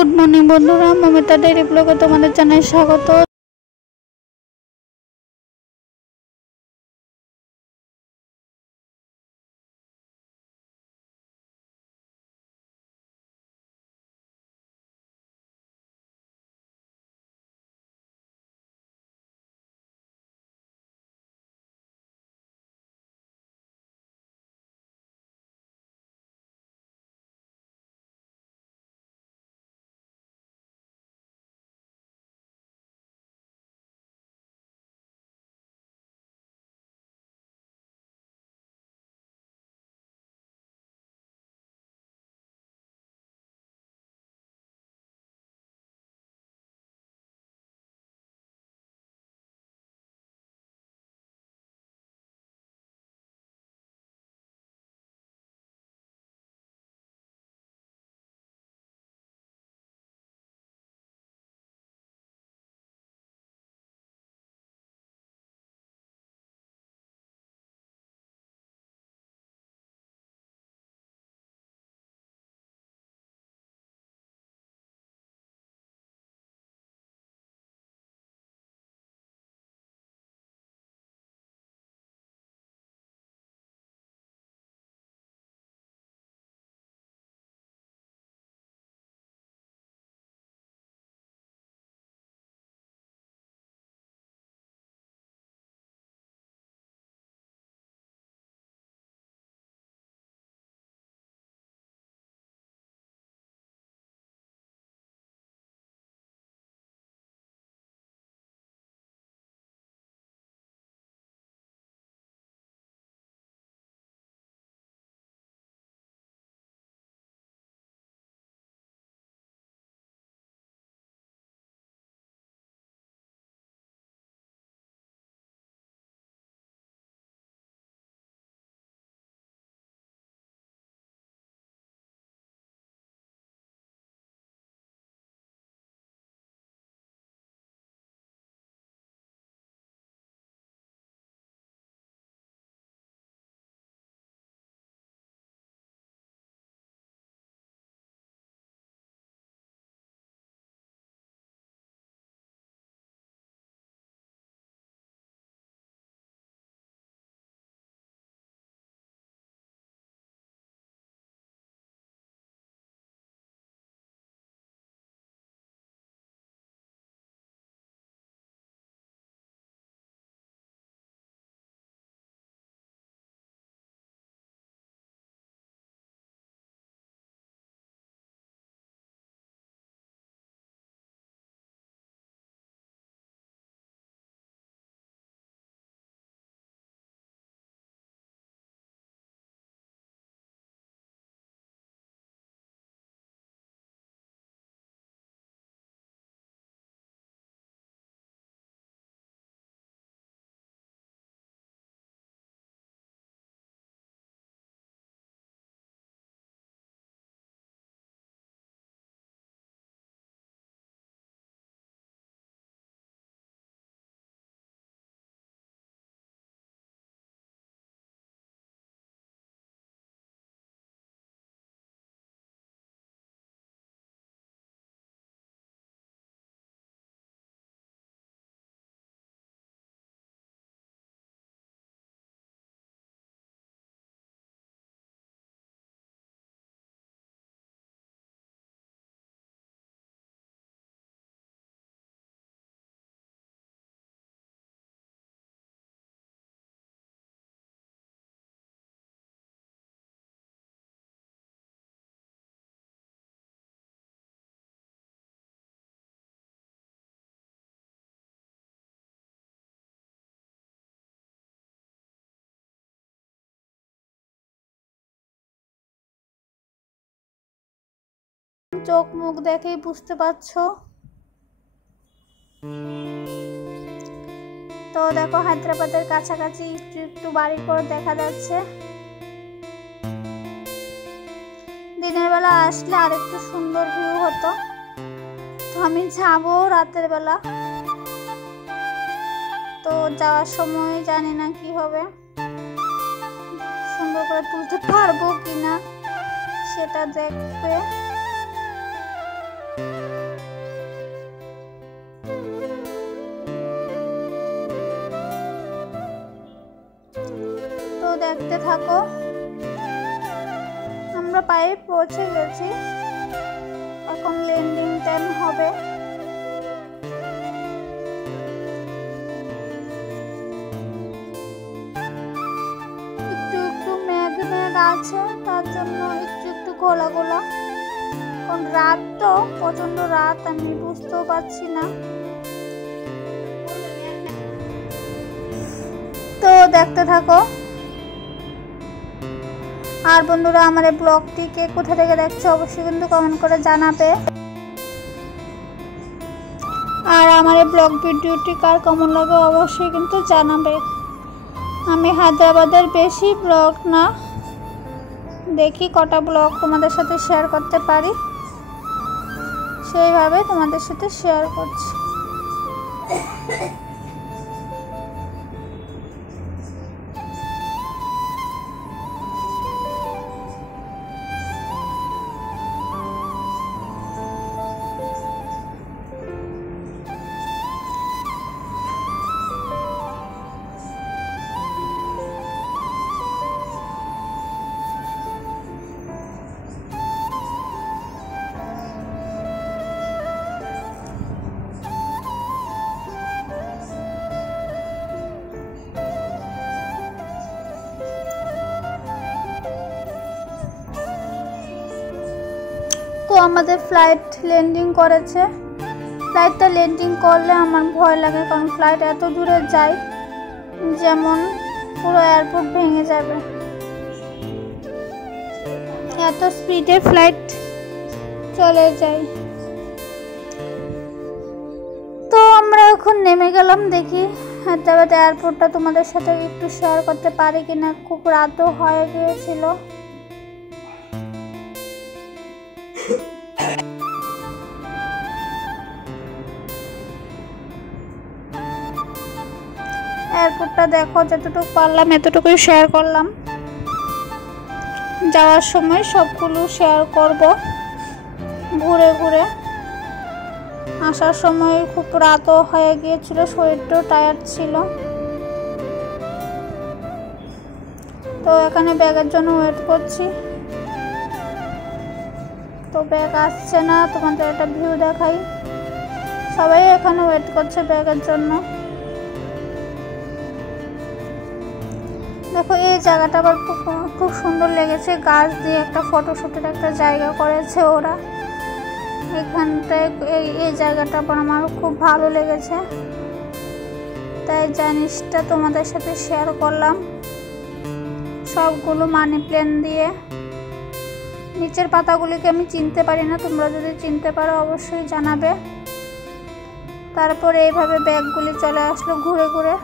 Good morning বন্ধুরা, Momita diary ব্লগে তোমাদের জানাই স্বাগত। চোখ মুখ দেখেই বুঝতে পারছো। তো দেখো, হায়দ্রাবাদের কাছাকাছি একটু একটু বাড়ি করে দেখা যাচ্ছে। দিনের বেলা আসলে আর একটু সুন্দর ভিউ হতো। তো আমি যাবো রাতের বেলা, তো যাওয়ার সময় জানি না কি হবে, সুন্দর করে তুলতে পারবো কিনা সেটা দেখবে। দেখতে থাকো। আমরা প্রায় পৌঁছে গেছি, এখন ল্যান্ডিং টাইম হবে। একটু একটু মেঘ মেঘ আছে, তার জন্য একটু একটু গোলা গোলা। কারণ রাত তো প্রচন্ড রাত, আমি বুঝতেও পারছি না। তো দেখতে থাকো। আর বন্ধুরা, আমার এই ব্লগটি কে কোথা থেকে দেখছো অবশ্যই কিন্তু কমেন্ট করে জানাবে। আর আমার এই ব্লগ ভিডিওটি কার কেমন লাগে অবশ্যই কিন্তু জানাবে। আমি হায়দ্রাবাদের বেশি ব্লগ না, দেখি কটা ব্লগ তোমাদের সাথে শেয়ার করতে পারি, সেইভাবে তোমাদের সাথে শেয়ার করছি। তো আমাদের ফ্লাইট ল্যান্ডিং করেছে। ফ্লাইটটা ল্যান্ডিং করলে আমার ভয় লাগে, কারণ ফ্লাইট এত দূরে যায় যেমন পুরো এয়ারপোর্ট ভেঙে যাবে, এত স্পিডে ফ্লাইট চলে যায়। তো আমরা এখন নেমে গেলাম, দেখি হায়দ্রাবাদ এয়ারপোর্টটা তোমাদের সাথে একটু শেয়ার করতে পারি কিনা। খুব রাতও হয়ে গিয়েছিল। এয়ারপোর্টটা দেখো, যতটুকু পারলাম এতটুকুই শেয়ার করলাম। যাওয়ার সময় সবগুলো শেয়ার করব ঘুরে ঘুরে। আসার সময় খুব রাতও হয়ে গিয়েছিল, শরীরটাও টায়ার্ড ছিল। তো এখানে ব্যাগের জন্য ওয়েট করছি, তো ব্যাগ আসছে না। তোমাদের একটা ভিউ দেখাই, সবাই এখানে ওয়েট করছে ব্যাগের জন্য। দেখো এই জায়গাটা আবার খুব সুন্দর লেগেছে, গাছ দিয়ে একটা ফটোশুটের একটা জায়গা করেছে ওরা এখানটায়। এই জায়গাটা আবার আমার খুব ভালো লেগেছে, তাই জিনিসটা তোমাদের সাথে শেয়ার করলাম। সবগুলো মানি প্ল্যান্ট দিয়ে। নিচের পাতাগুলিকে আমি চিনতে পারি না, তোমরা যদি চিনতে পারো অবশ্যই জানাবে। তারপরে এইভাবে ব্যাগগুলি চলে আসলো ঘুরে ঘুরে।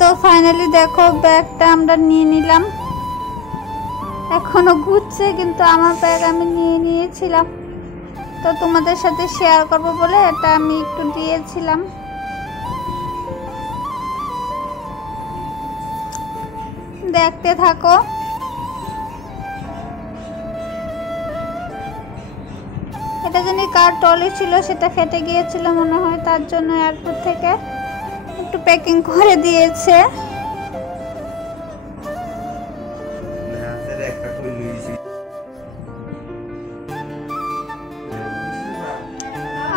তো ফাইনালি দেখো ব্যাগটা আমরা নিয়ে নিলাম, এখনো ঘুরছে কিন্তু আমার ব্যাগ আমি নিয়ে নিয়েছিলাম। তো তোমাদের সাথে শেয়ার করব বলে এটা আমি একটু দিয়েছিলাম। দেখতে থাকো। এটা জানি কার ট্রলি ছিল, সেটা ফেটে গিয়েছিল মনে হয়, তার জন্য এয়ারপোর্ট থেকে একটু প্যাকিং করে দিয়েছে।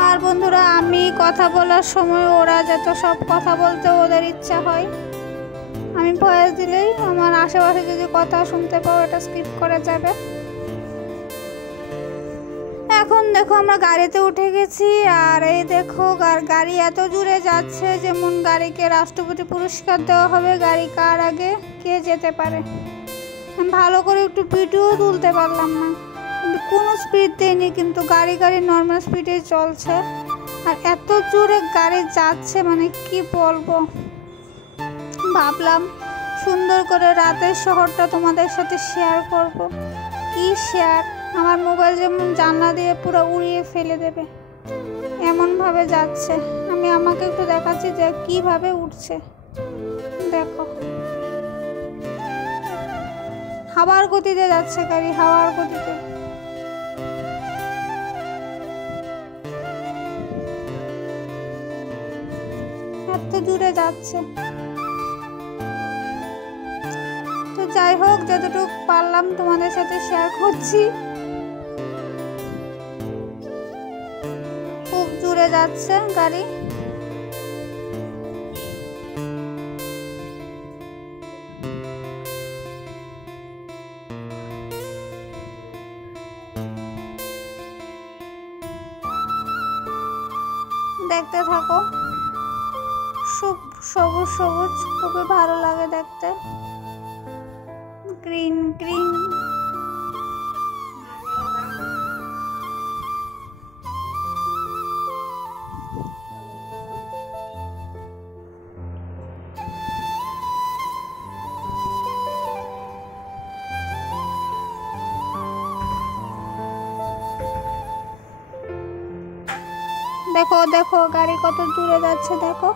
আর বন্ধুরা, আমি কথা বলার সময় ওরা যত সব কথা বলতে ওদের ইচ্ছা হয়, আমি ভয়েস দিলেই আমার আশেপাশে যদি কথা শুনতে পাও এটা স্কিপ করে যাবে। এখন দেখো আমরা গাড়িতে উঠে গেছি, আর এই দেখো গাড়ি এত দূরে যাচ্ছে, যেমন গাড়িকে রাষ্ট্রপতি পুরস্কার দেওয়া হবে, গাড়ি কার আগে কে যেতে পারে। আমি ভালো করে একটু ভিডিও তুলতে পারলাম না, কোনো স্পিড দেয়নি, কিন্তু গাড়ি নর্মাল স্পিডে চলছে। আর এত জোরে গাড়ি যাচ্ছে, মানে কি বলবো। ভাবলাম সুন্দর করে রাতের শহরটা তোমাদের সাথে শেয়ার করব। কি শেয়ার, আমার মোবাইল যেমন জানলা দিয়ে পুরো উড়িয়ে ফেলে দেবে এমনভাবে যাচ্ছে। আমি আমি আমাকে একটু দেখাচ্ছি যে কিভাবে উঠছে। দেখো হাওয়ার গতিতে যাচ্ছে গাড়ি, হাওয়ার গতিতে। এত দূরে যাচ্ছে। তো যাই হোক, যতটুকু পারলাম তোমাদের সাথে শেয়ার করছি। খুব দূরে যাচ্ছে গাড়ি। দেখতে থাকো, সবুজ সবুজ, খুবই ভালো লাগে দেখতে। Green green. দেখো দেখো গাড়ি কত দূরে যাচ্ছে, দেখো।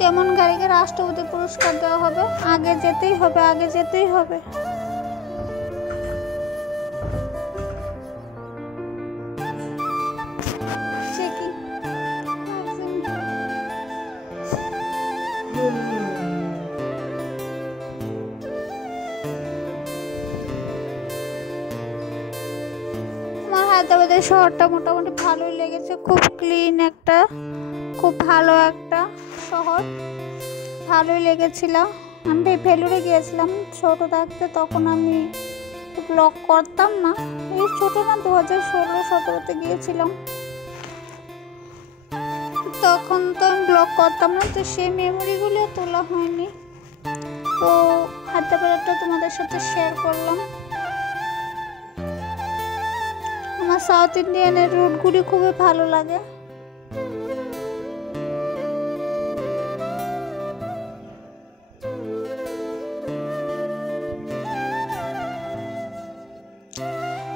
যেমন গাড়িকে রাষ্ট্রপতি পুরস্কার দেওয়া হবে, আগে যেতেই হবে, আগে যেতেই হবে। আমার হায়দ্রাবাদের শহরটা মোটামুটি ভালোই লেগেছে, খুব ক্লিন একটা, খুব ভালো একটা শহর, ভালোই লেগেছিল। আমি ভেলুরে গিয়েছিলাম ছোট থাকতে, তখন আমি ব্লগ করতাম না, এই ছোট না 2016-17 গিয়েছিলাম, তখন তো আমি ব্লগ করতাম না, তো সেই মেমোরিগুলো তোলা হয়নি। তো হায়দ্রাবাদটা তোমাদের সাথে শেয়ার করলাম। আমার সাউথ ইন্ডিয়ানের রুটগুলি খুবই ভালো লাগে।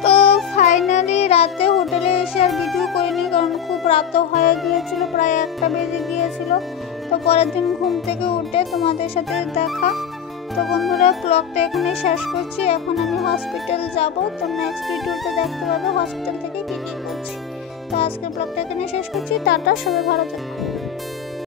তো ফাইনালি রাতে হোটেলে এসে আর ভিডিও করিনি, কারণ খুব রাতও হয়ে গিয়েছিল, প্রায় 1টা বেজে গিয়েছিল। তো পরের দিন ঘুম থেকে উঠে তোমাদের সাথে দেখা। তো বন্ধুরা, ব্লগটা এখানে শেষ করছি। এখন আমি হসপিটাল যাব, তো নেক্সট ভিডিওতে দেখতে পাবে হসপিটাল থেকে কী কী করছি। তো আজকের ব্লগটা এখানে শেষ করছি। টাটা, সবাই ভালো থাকো।